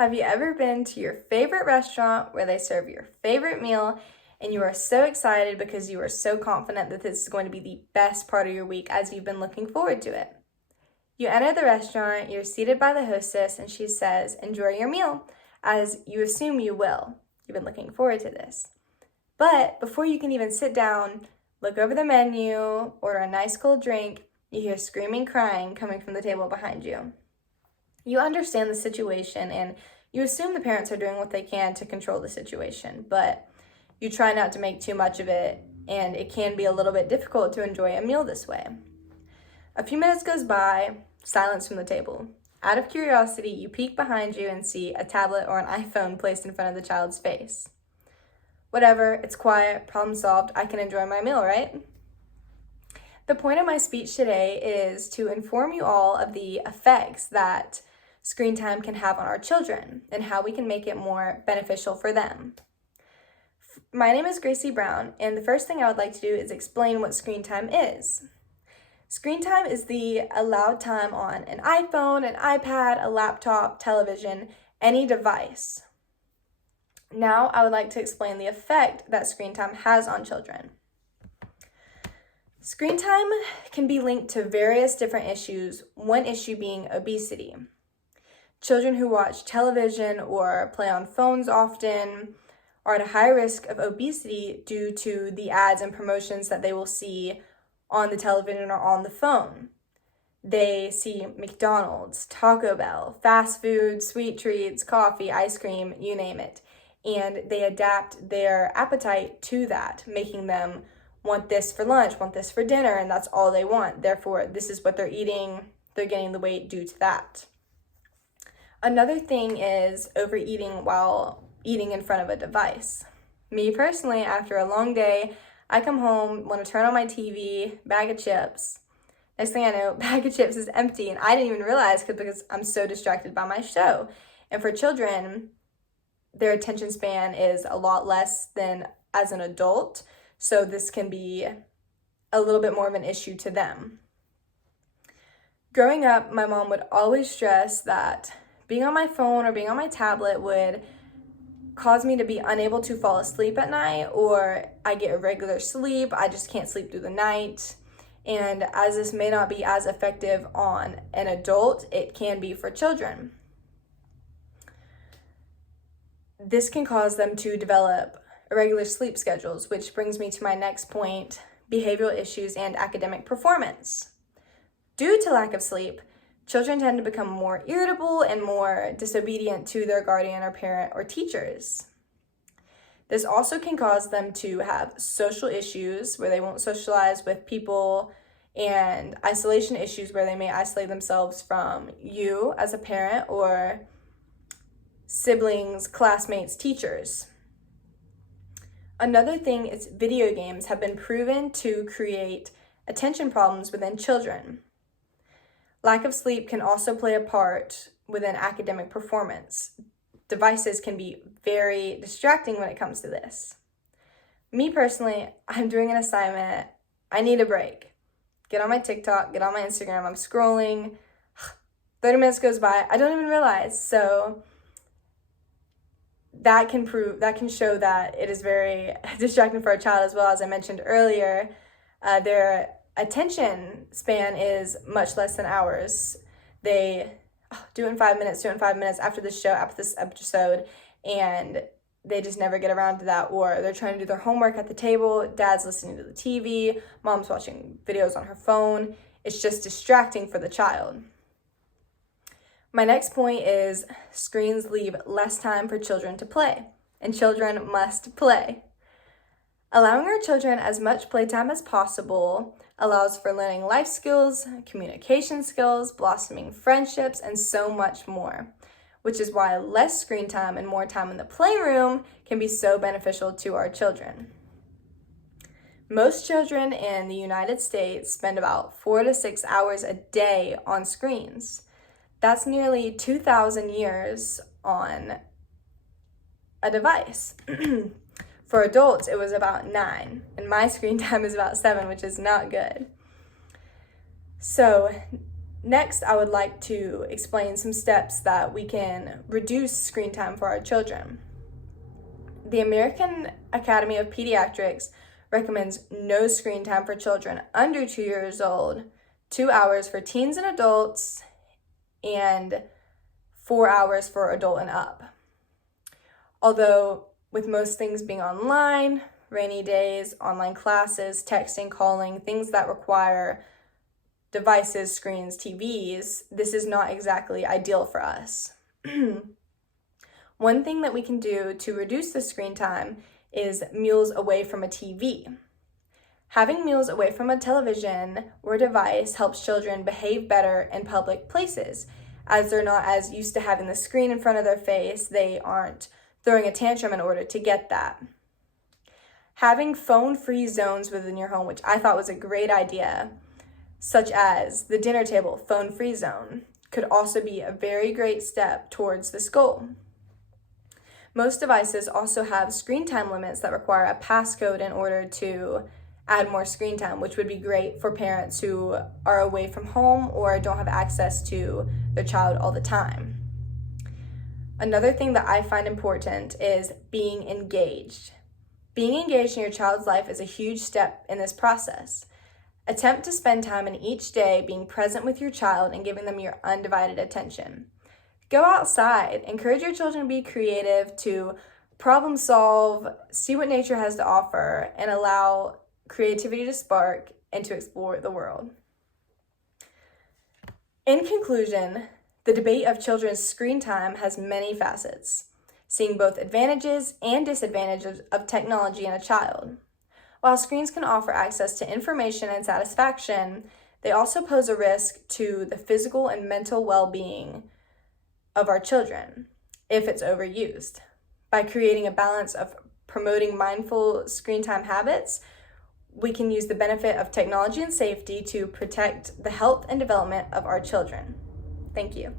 Have you ever been to your favorite restaurant where they serve your favorite meal and you are so excited because you are so confident that this is going to be the best part of your week as you've been looking forward to it? You enter the restaurant, you're seated by the hostess, and she says, "Enjoy your meal," as you assume you will. You've been looking forward to this. But before you can even sit down, look over the menu, order a nice cold drink, you hear screaming, crying coming from the table behind you. You understand the situation and you assume the parents are doing what they can to control the situation, but you try not to make too much of it, and it can be a little bit difficult to enjoy a meal this way. A few minutes goes by, silence from the table. Out of curiosity, you peek behind you and see a tablet or an iPhone placed in front of the child's face. Whatever, it's quiet, problem solved, I can enjoy my meal, right? The point of my speech today is to inform you all of the effects that screen time can have on our children and how we can make it more beneficial for them. My name is Gracie Brown, and the first thing I would like to do is explain what screen time is. Screen time is the allowed time on an iPhone, an iPad, a laptop, television, any device. Now I would like to explain the effect that screen time has on children. Screen time can be linked to various different issues, one issue being obesity. Children who watch television or play on phones often are at a high risk of obesity due to the ads and promotions that they will see on the television or on the phone. They see McDonald's, Taco Bell, fast food, sweet treats, coffee, ice cream, you name it, and they adapt their appetite to that, making them want this for lunch, want this for dinner, and that's all they want. Therefore, this is what they're eating. They're gaining the weight due to that. Another thing is overeating while eating in front of a device. Me personally, after a long day, I come home, want to turn on my TV, bag of chips. Next thing I know, bag of chips is empty, and I didn't even realize because I'm so distracted by my show. And for children, their attention span is a lot less than as an adult, so this can be a little bit more of an issue to them. Growing up, my mom would always stress that being on my phone or being on my tablet would cause me to be unable to fall asleep at night, or I get irregular sleep, I just can't sleep through the night. And as this may not be as effective on an adult, it can be for children. This can cause them to develop irregular sleep schedules, which brings me to my next point, behavioral issues and academic performance. Due to lack of sleep, children tend to become more irritable and more disobedient to their guardian or parent or teachers. This also can cause them to have social issues where they won't socialize with people, and isolation issues where they may isolate themselves from you as a parent or siblings, classmates, teachers. Another thing is video games have been proven to create attention problems within children. Lack of sleep can also play a part within academic performance. Devices can be very distracting when it comes to this. Me personally, I'm doing an assignment, I need a break. Get on my TikTok, get on my Instagram, I'm scrolling, 30 minutes goes by, I don't even realize. So that can show that it is very distracting for a child, as well. As I mentioned earlier, their attention span is much less than ours. They do it in 5 minutes, after this show, after this episode, and they just never get around to that. Or they're trying to do their homework at the table, dad's listening to the TV, mom's watching videos on her phone. It's just distracting for the child. My next point is screens leave less time for children to play, and children must play. Allowing our children as much playtime as possible allows for learning life skills, communication skills, blossoming friendships, and so much more, which is why less screen time and more time in the playroom can be so beneficial to our children. Most children in the United States spend about 4 to 6 hours a day on screens. That's nearly 2,000 years on a device. For adults, it was about 9, and my screen time is about 7, which is not good. So Next, I would like to explain some steps that we can reduce screen time for our children. The American Academy of Pediatrics recommends no screen time for children under 2 years old, 2 hours for teens and adults, and 4 hours for adult and up. Although with most things being online, rainy days, online classes, texting, calling, things that require devices, screens, TVs, this is not exactly ideal for us. One thing that we can do to reduce the screen time is meals away from a TV. Having meals away from a television or device helps children behave better in public places, as they're not as used to having the screen in front of their face. They aren't throwing a tantrum in order to get that. Having phone-free zones within your home, which I thought was a great idea, such as the dinner table phone-free zone, could also be a very great step towards this goal. Most devices also have screen time limits that require a passcode in order to add more screen time, which would be great for parents who are away from home or don't have access to their child all the time. Another thing that I find important is being engaged. Being engaged in your child's life is a huge step in this process. Attempt to spend time in each day being present with your child and giving them your undivided attention. Go outside. Encourage your children to be creative, to problem solve, see what nature has to offer, and allow creativity to spark and to explore the world. In conclusion, the debate of children's screen time has many facets, seeing both advantages and disadvantages of technology in a child. While screens can offer access to information and satisfaction, they also pose a risk to the physical and mental well-being of our children if it's overused. By creating a balance of promoting mindful screen time habits, we can use the benefit of technology and safety to protect the health and development of our children. Thank you.